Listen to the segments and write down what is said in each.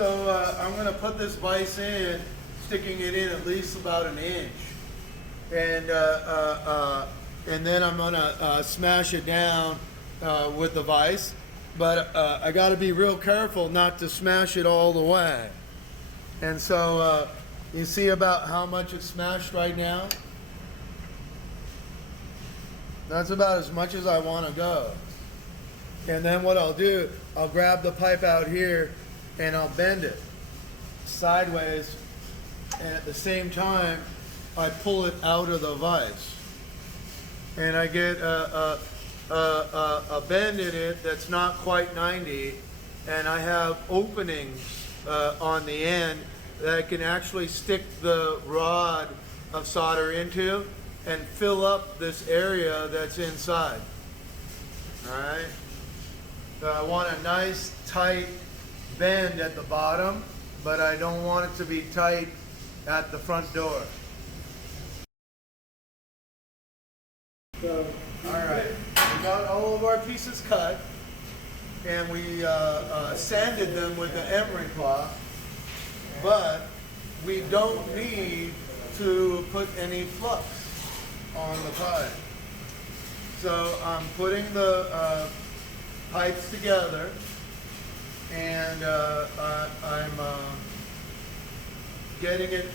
I'm going to put this vise in, sticking it in at least about an inch. And then I'm going to smash it down with the vise. But I got to be real careful not to smash it all the way. And so you see about how much it's smashed right now? That's about as much as I want to go. And then what I'll do, I'll grab the pipe out here and I'll bend it sideways, and at the same time I pull it out of the vise. And I get a bend in it that's not quite 90, and I have openings on the end that I can actually stick the rod of solder into and fill up this area that's inside. Alright? So I want a nice tight bend at the bottom, but I don't want it to be tight at the front door. So, alright, we got all of our pieces cut, and we sanded them with the emery cloth, but we don't need to put any flux on the pipe. So I'm putting the pipes together, and I'm getting it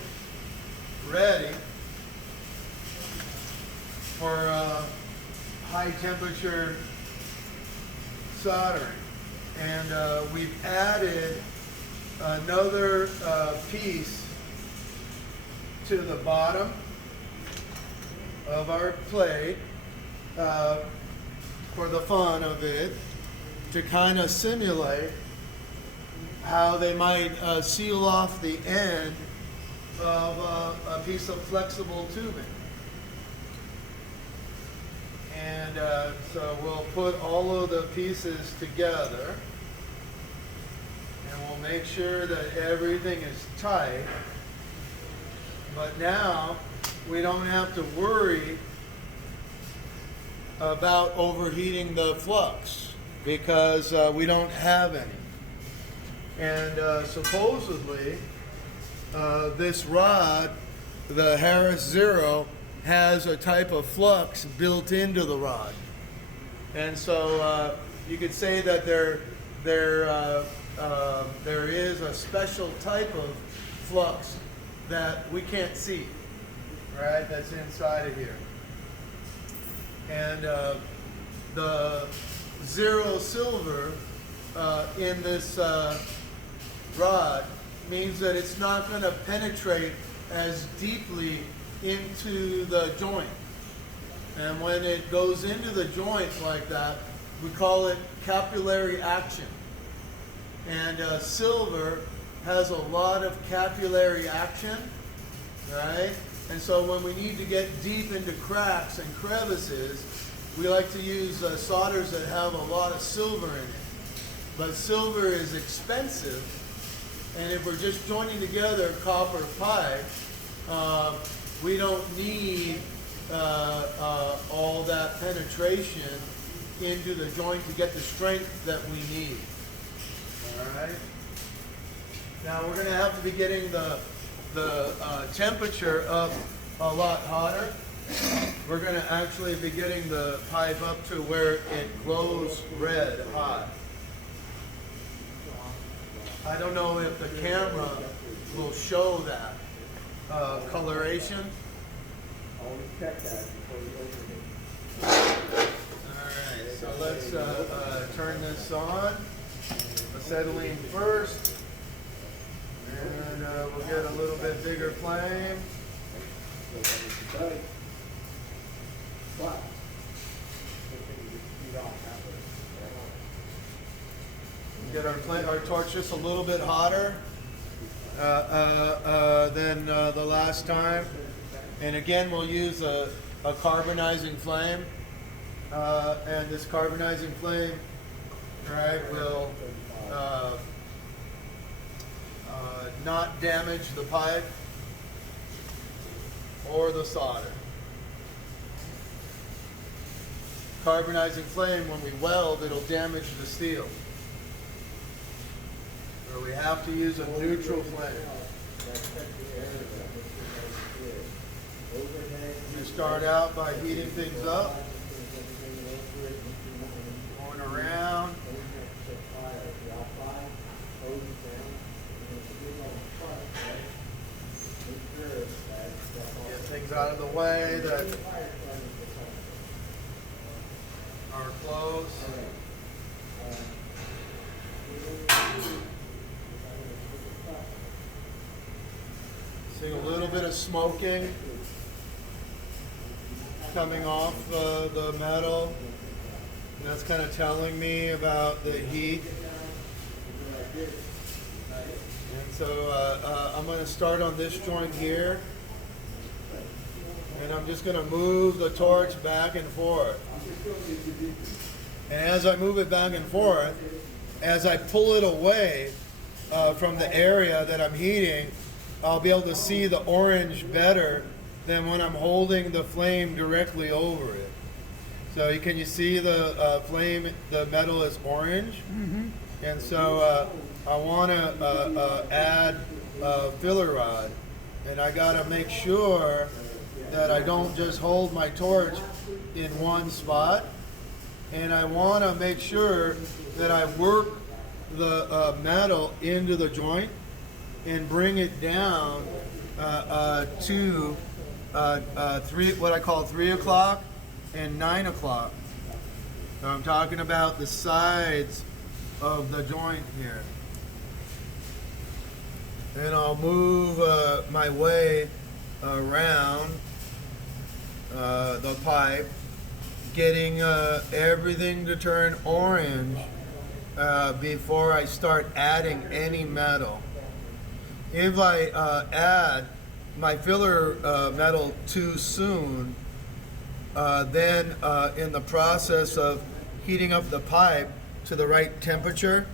ready for high temperature soldering. And we've added another piece to the bottom of our plate for the fun of it, to kind of simulate how they might seal off the end of a piece of flexible tubing. And so we'll put all of the pieces together, and we'll make sure that everything is tight. But now we don't have to worry about overheating the flux, because we don't have any. And supposedly this rod, the Harris Zero, has a type of flux built into the rod. And so you could say that there is a special type of flux that we can't see, right? That's inside of here. And the zero silver in this rod means that it's not going to penetrate as deeply into the joint. And when it goes into the joint like that, we call it capillary action. And silver has a lot of capillary action, right? And so when we need to get deep into cracks and crevices, we like to use solders that have a lot of silver in it. But silver is expensive, and if we're just joining together copper pipe, we don't need all that penetration into the joint to get the strength that we need. All right. Now we're going to have to be getting the temperature up a lot hotter. We're going to actually be getting the pipe up to where it glows red hot. I don't know if the camera will show that coloration. Always check that before you open it. Alright, so let's turn this on. Acetylene first. And we'll get a little bit bigger flame. Get our torch just a little bit hotter than the last time. And again, we'll use a carbonizing flame. And this carbonizing flame, right, will not damage the pipe or the solder. Carbonizing flame, when we weld, it'll damage the steel. So we have to use a neutral flame. You start out by heating things up, going around. Get things out of the way that are close. See a little bit of smoking coming off the metal. And that's kind of telling me about the heat. And so I'm going to start on this joint here. And I'm just going to move the torch back and forth. And as I move it back and forth, as I pull it away from the area that I'm heating, I'll be able to see the orange better than when I'm holding the flame directly over it. So can you see the flame, the metal is orange? Mm-hmm. And so I want to add filler rod. And I got to make sure that I don't just hold my torch in one spot. And I want to make sure that I work the metal into the joint and bring it down to what I call 3 o'clock and 9 o'clock. So I'm talking about the sides of the joint here. And I'll move my way around the pipe, getting everything to turn orange before I start adding any metal. If I add my filler metal too soon, then in the process of heating up the pipe to the right temperature,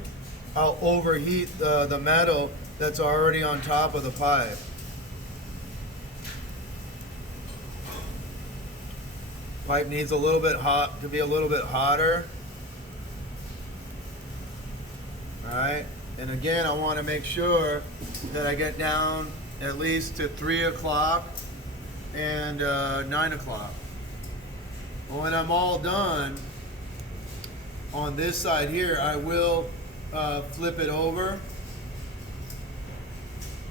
I'll overheat the metal that's already on top of the pipe. Pipe needs a little bit hot, to be a little bit hotter. All right, and again, I want to make sure that I get down at least to 3 o'clock and 9 o'clock. Well, when I'm all done on this side here, I will flip it over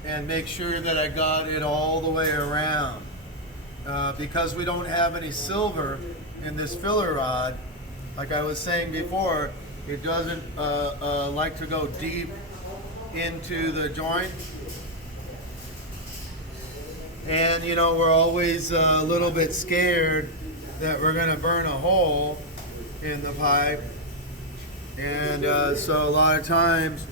and make sure that I got it all the way around. Because we don't have any silver in this filler rod, like I was saying before, it doesn't like to go deep into the joint. And you know, we're always a little bit scared that we're going to burn a hole in the pipe. And so a lot of times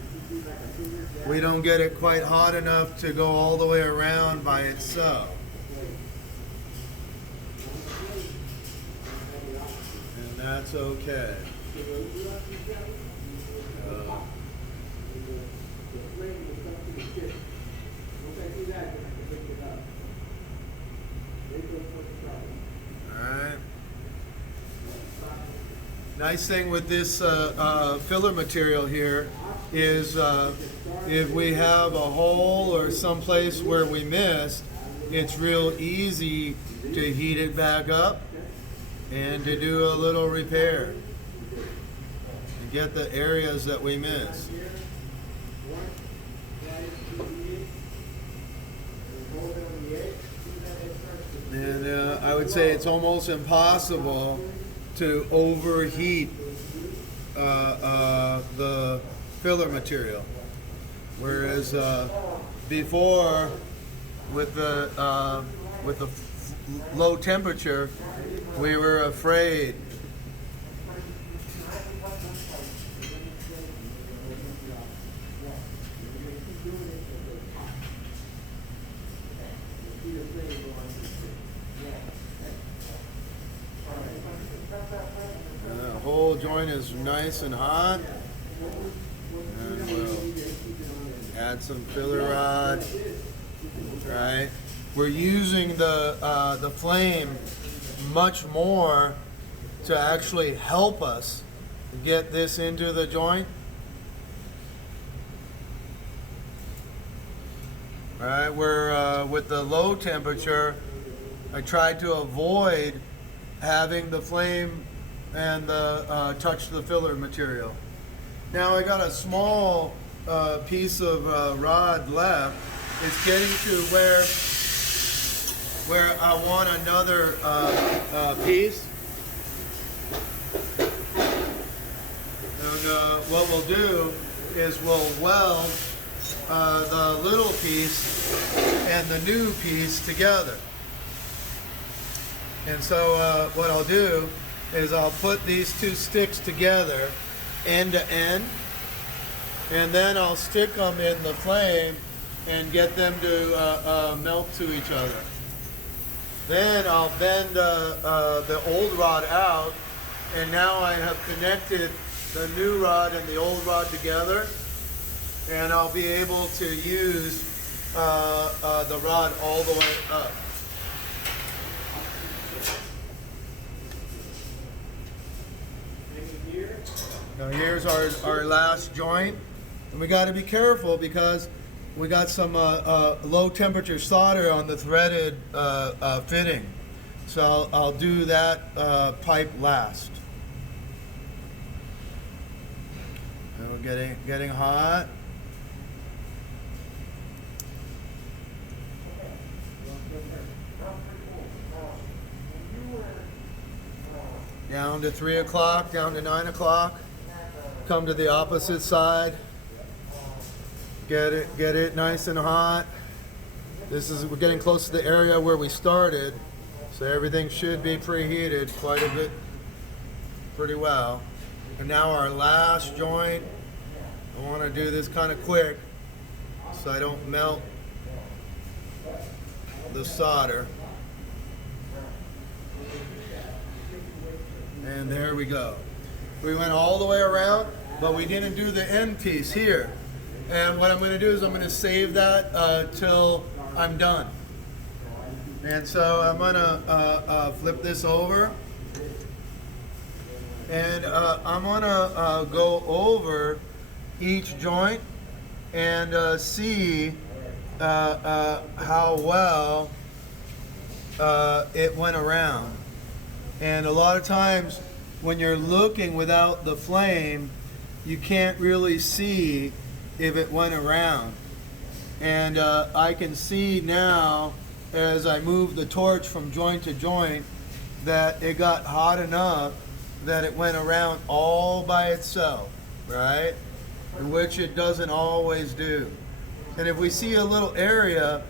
we don't get it quite hot enough to go all the way around by itself. And that's okay. Alright. Nice thing with this filler material here is if we have a hole or someplace where we missed, it's real easy to heat it back up and to do a little repair to get the areas that we missed. And I would say it's almost impossible to overheat the filler material, whereas before with the low temperature, we were afraid. The whole joint is nice and hot, and we'll add some filler rod. Right, we're using the flame much more to actually help us get this into the joint. right? Where with the low temperature, I tried to avoid having the flame and the touch the filler material. Now I got a small piece of rod left. It's getting to where I want another piece. And what we'll do is we'll weld the little piece and the new piece together. And so what I'll do is I'll put these two sticks together end to end, and then I'll stick them in the flame and get them to melt to each other. Then I'll bend the old rod out, and now I have connected the new rod and the old rod together, and I'll be able to use the rod all the way up. Now here's our last joint, and we got to be careful because we got some low temperature solder on the threaded fitting. So I'll do that pipe last. And we're getting hot. Down to 3 o'clock, down to 9 o'clock. Come to the opposite side. Get it nice and hot. We're getting close to the area where we started, so everything should be preheated quite a bit, pretty well. And now our last joint. I want to do this kind of quick so I don't melt the solder. And there we go. We went all the way around, but we didn't do the end piece here. And what I'm going to do is I'm going to save that till I'm done. And so I'm going to flip this over. And I'm going to go over each joint and see how well it went around. And a lot of times when you're looking without the flame, you can't really see if it went around. And I can see now as I move the torch from joint to joint that it got hot enough that it went around all by itself, right? Which it doesn't always do. And if we see a little area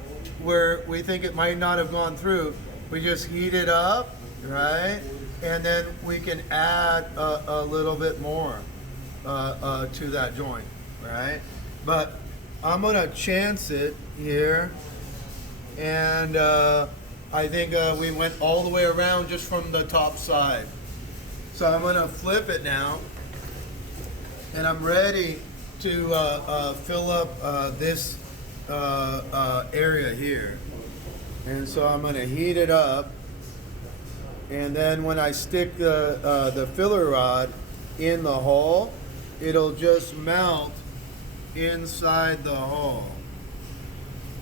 where we think it might not have gone through, we just heat it up, right? And then we can add a little bit more to that joint, right? But I'm gonna chance it here, and I think we went all the way around just from the top side. So I'm gonna flip it now, and I'm ready to fill up this area here. And so I'm gonna heat it up, and then when I stick the filler rod in the hole, it'll just melt inside the hole.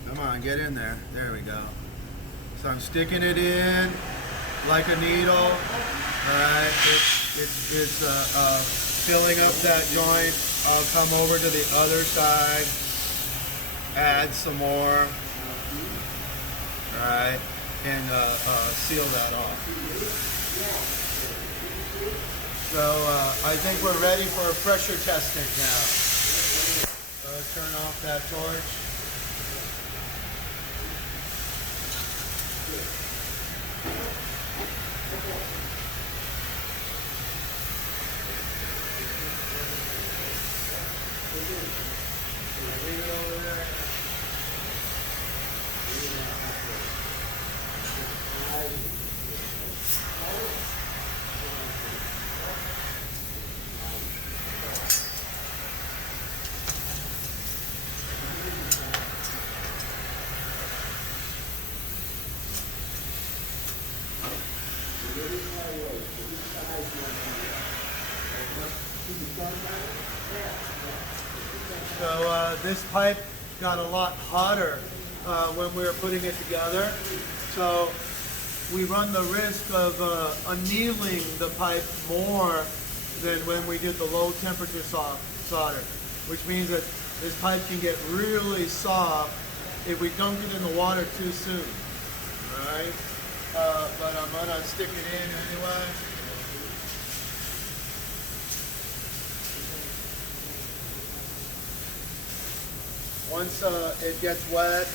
Come on, get in there. There we go. So I'm sticking it in like a needle. All right, it's filling up that joint. I'll come over to the other side, add some more. All right, and seal that off. So I think we're ready for pressure testing now. So turn off that torch. Leave it over there. So this pipe got a lot hotter when we're putting it together. So we run the risk of annealing the pipe more than when we did the low temperature solder, which means that this pipe can get really soft if we dunk it in the water too soon. All right, but I'm gonna stick it in anyway. Once it gets wet,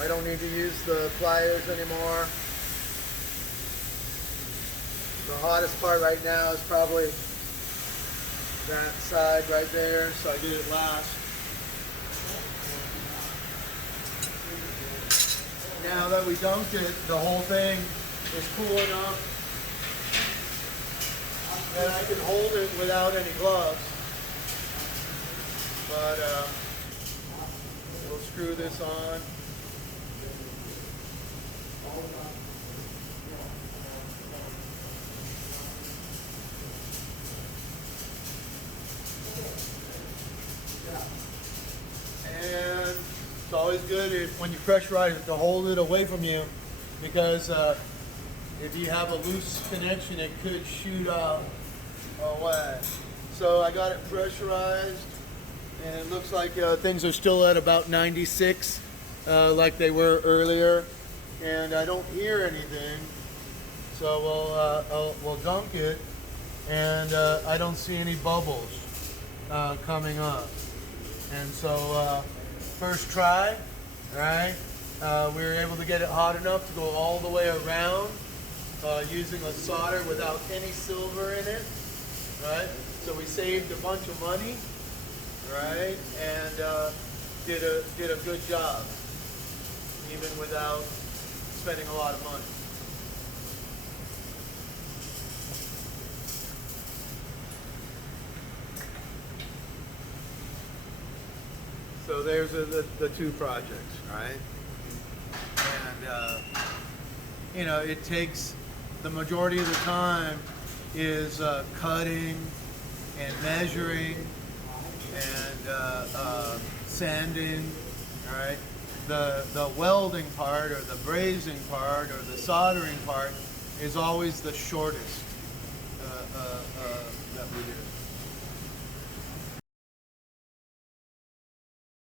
I don't need to use the pliers anymore. The hottest part right now is probably that side right there, so I did it last. Now that we dunked it, the whole thing is cool enough that I can hold it without any gloves. But we'll screw this on. And it's always good when you pressurize it to hold it away from you, because if you have a loose connection, it could shoot out away. So I got it pressurized, and it looks like things are still at about 96, like they were earlier, and I don't hear anything. So we'll dunk it, and I don't see any bubbles coming up. And so first try, right? We were able to get it hot enough to go all the way around using a solder without any silver in it, right? So we saved a bunch of money, right? And did a good job, even without spending a lot of money. So there's the two projects, right? And you know, it takes the majority of the time is cutting and measuring and sanding, right? The welding part or the brazing part or the soldering part is always the shortest that we do.